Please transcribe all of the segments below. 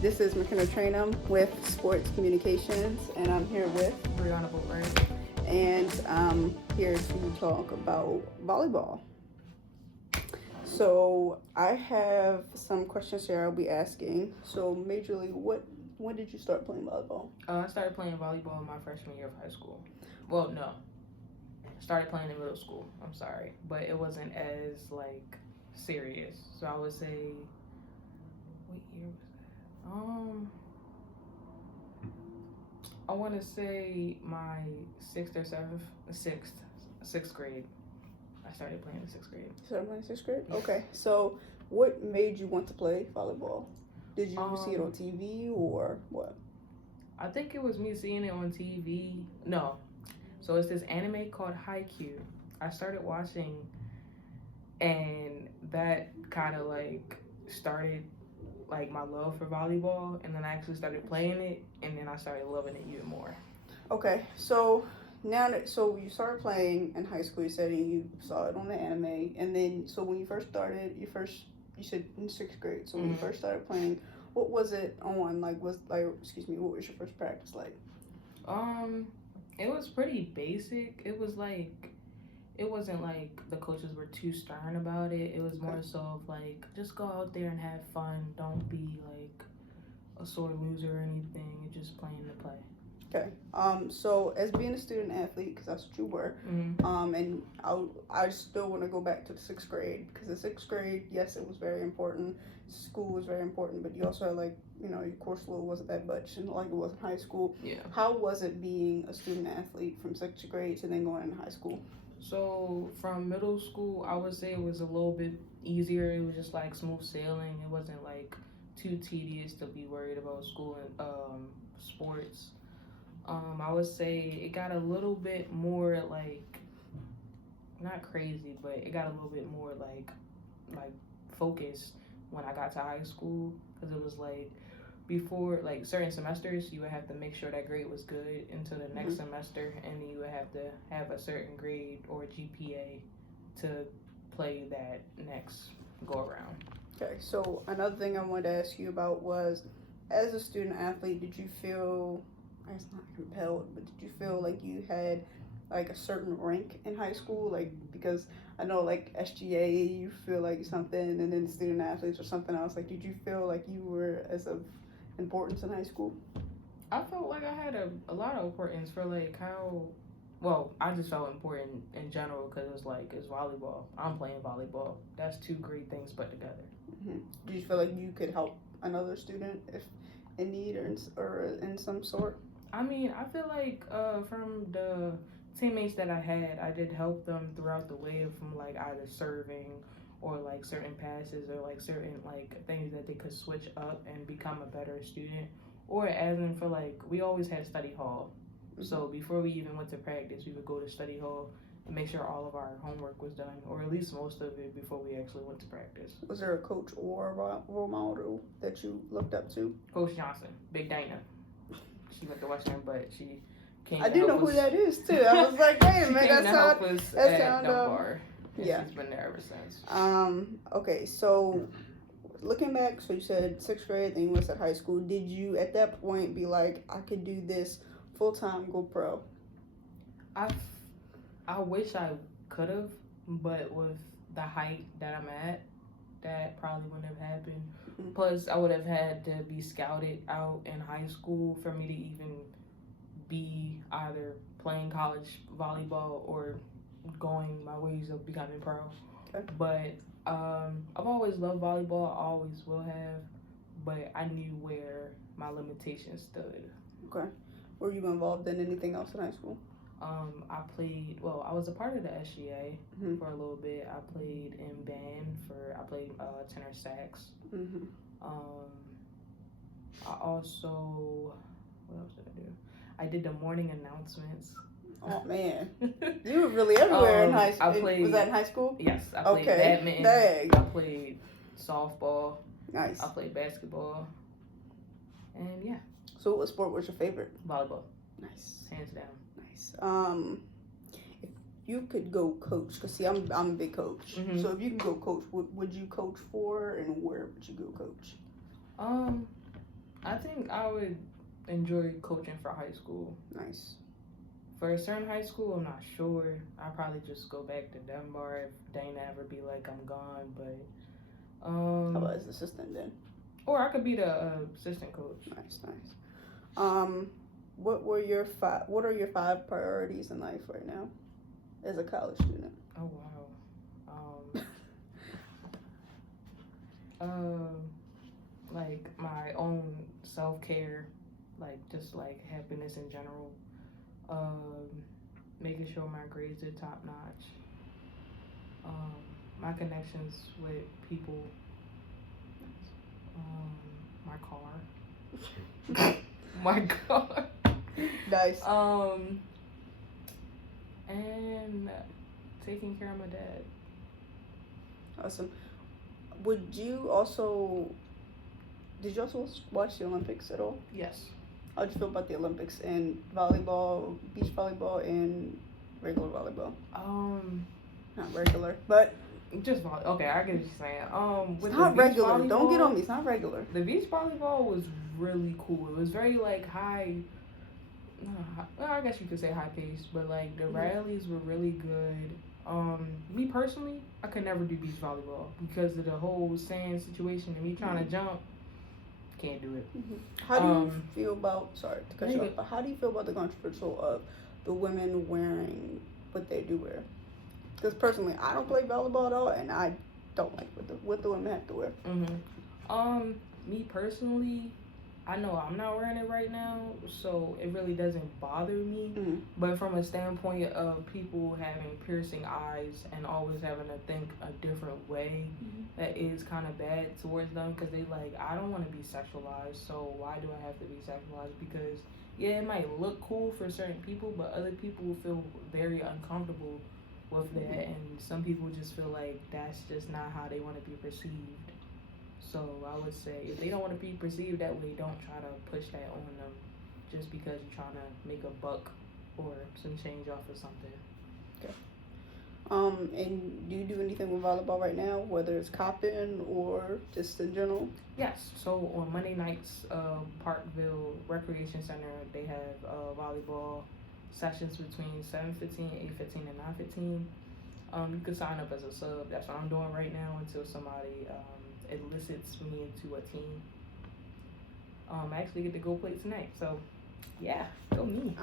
This is McKenna Trainum with Sports Communications, and I'm here with and I'm here to talk about volleyball. So I have some questions here I'll be asking. So majorly, when did you start playing volleyball? I started playing volleyball my freshman year of high school. Well, no, I started playing in middle school. I'm sorry, but it wasn't as serious. So I would say, what year was that? I want to say my sixth grade. I started playing in sixth grade. Started playing sixth grade. Okay. So what made you want to play volleyball? Did you see it on TV or what? I think it was me seeing it on TV. No. So it's this anime called Haikyuu. I started watching, and that kind of started my love for volleyball, and then I actually started playing it, and then I started loving it even more. Okay, so you started playing in high school. You said you saw it on the anime, and then so when you first started, you said in sixth grade. So when you first started playing, what was it on? What was your first practice like? It was pretty basic. It was it wasn't the coaches were too stern about it. It was more so of just go out there and have fun. Don't be a sore loser or anything. You're just playing to play. Okay. So as being a student athlete, because that's what you were, and I still want to go back to the sixth grade, because the sixth grade, yes, it was very important. School was very important, but you also had your course load wasn't that much, and it was in high school. Yeah. How was it being a student athlete from sixth grade to then going into high school? So from middle school, I would say it was a little bit easier. It was just smooth sailing. It wasn't too tedious to be worried about school and sports. I would say it got a little bit more not crazy, but it got a little bit more focused when I got to high school, because it was before certain semesters you would have to make sure that grade was good until the next semester, and then you would have to have a certain grade or GPA to play that next go around. Okay, so another thing I wanted to ask you about was, as a student athlete, did you feel, it's not compelled, but did you feel like you had a certain rank in high school? Because I know SGA, you feel something, and then student athletes or something else. Did you feel like you were as of importance in high school? I felt like I had a lot of importance for how, well, I just felt important in general, because it was it's volleyball. I'm playing volleyball. That's two great things put together. Do you feel like you could help another student if in need or in some sort? I mean, I feel from the teammates that I had, I did help them throughout the way from either serving or certain passes or certain things that they could switch up and become a better student, or as in for we always had study hall. So before we even went to practice, we would go to study hall and make sure all of our homework was done, or at least most of it, before we actually went to practice. Was there a coach or a role model that you looked up to? Coach Johnson, Big Dana. She went to Western, but she came. I do know who that is too. I was like, wait a minute, that sound. Yeah, she's been there ever since. Okay, so looking back, so you said sixth grade, then you went to high school. Did you at that point be like, I could do this full time, go pro? I wish I could have, but with the height that I'm at, that probably wouldn't have happened. Plus, I would have had to be scouted out in high school for me to even be either playing college volleyball or going my ways of becoming pro. Okay. But I've always loved volleyball. I always will have, but I knew where my limitations stood. Okay. Were you involved in anything else in high school? I was a part of the SGA for a little bit. I played in band I played tenor sax. I also, what else did I do? I did the morning announcements. Oh man, you were really everywhere in high school. Was that in high school? Yes, I played badminton. Dang. I played softball. Nice. I played basketball. And yeah. So what sport was your favorite? Volleyball. Nice. Hands down. Nice. If you could go coach, because see, I'm a big coach. So if you could go coach, would you coach for, and where would you go coach? I think I would enjoy coaching for high school. Nice. For a certain high school, I'm not sure. I'll probably just go back to Dunbar if they never be like I'm gone. But How about as assistant then? or I could be the assistant coach. Nice. What are your 5 priorities in life right now as a college student? Oh wow. Like my own self-care, like just like happiness in general. Making sure my grades are top notch. My connections with people. My car. My car. Nice. And taking care of my dad. Awesome. Did you also watch the Olympics at all? Yes. How did you feel about the Olympics and volleyball, beach volleyball, and regular volleyball? Not regular, but Just volley. Okay, I get what you're saying. With it's not the beach regular. Don't get volleyball- on me. It's not regular. The beach volleyball was really cool. It was very like high. Well, I guess you could say high paced, but like the rallies were really good. Me personally, I could never do beach volleyball because of the whole sand situation and me trying to jump. Can't do it. How do you feel about? Sorry to cut you Yeah. off, but how do you feel about the controversial of the women wearing what they do wear? Because personally, I don't play volleyball at all, and I don't like what the women have to wear. Me personally, I know I'm not wearing it right now, so it really doesn't bother me. But from a standpoint of people having piercing eyes and always having to think a different way, that is kind of bad towards them because they like, I don't want to be sexualized, so why do I have to be sexualized? Because yeah, it might look cool for certain people, but other people will feel very uncomfortable with that, and some people just feel like that's just not how they want to be perceived. So I would say if they don't want to be perceived that way, don't try to push that on them just because you're trying to make a buck or some change off of something. Okay. And do you do anything with volleyball right now, whether it's Coppin or just in general? Yes. So on Monday nights, Parkville Recreation Center, they have volleyball sessions between 7:15, 8:15, and 9:15. You can sign up as a sub. That's what I'm doing right now until somebody elicits me into a team. I actually get to go play tonight, so yeah, go me.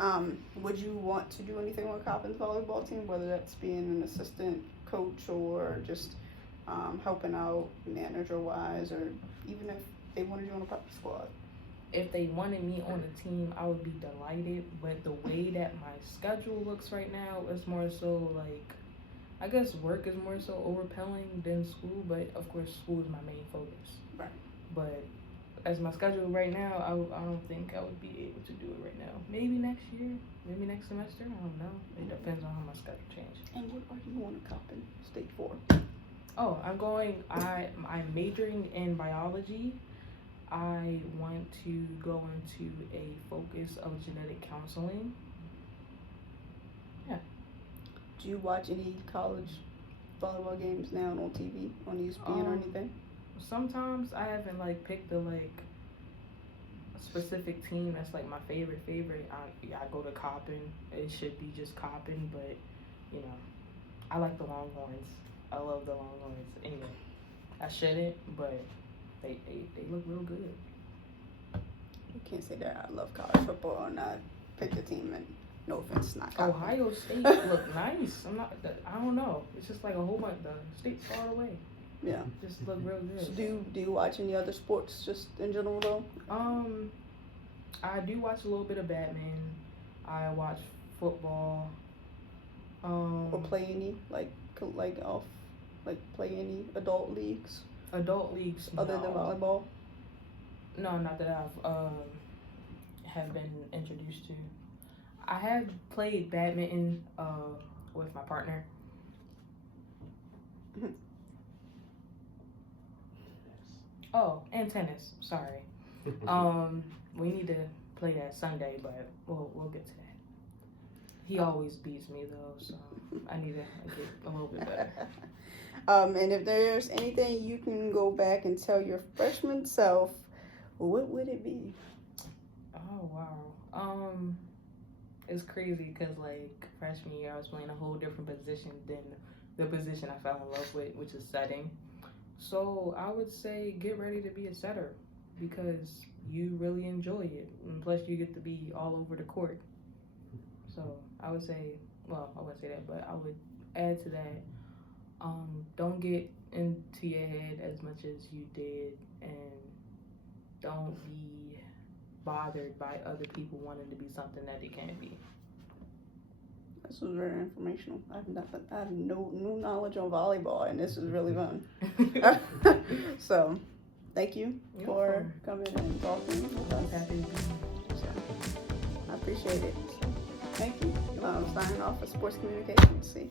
Would you want to do anything with Coppin's volleyball team, whether that's being an assistant coach or just helping out manager wise, or even if they wanted you on a practice squad? If they wanted me on the team, I would be delighted, but the way that my schedule looks right now is more so like, I guess work is more so overpowering than school, but of course school is my main focus. Right. But as my schedule right now, I don't think I would be able to do it right now. Maybe next year, maybe next semester, I don't know. It depends on how my schedule changes. And what are you on a Coppin State for? Oh, I'm majoring in biology. I want to go into a focus of genetic counseling. Yeah. Do you watch any college volleyball games now on TV, on ESPN or anything? Sometimes I haven't like picked a specific team that's like my favorite. I go to Coppin. It should be just Coppin, but you know, I like the Longhorns. I love the Longhorns. Anyway, I shouldn't, but they look real good. You can't say that I love college football and not pick a team, and no offense, not Coppin. Ohio State look nice. I don't know. It's just like a whole bunch. The state's far away. Yeah. Just look real good. So do you watch any other sports just in general though? I do watch a little bit of Batman. I watch football. Or play any play any adult leagues? Adult leagues Other than volleyball? No, not that I've have been introduced to. I have played badminton with my partner. Oh, and tennis. Sorry. We need to play that Sunday, but we'll get to that. He always beats me though, so I need to get a little bit better. And if there's anything you can go back and tell your freshman self, what would it be? Oh wow. It's crazy because like freshman year I was playing a whole different position than the position I fell in love with, which is setting. So I would say get ready to be a setter because you really enjoy it, and plus you get to be all over the court. So I would say, well, I wouldn't say that, but I would add to that. Don't get into your head as much as you did, and don't be bothered by other people wanting to be something that they can't be. This was very informational. I have no new knowledge on volleyball, and this is really fun. So, thank you for coming and talking with us. Happy to be here. So, I appreciate it. Thank you. Signing off for sports communications. See.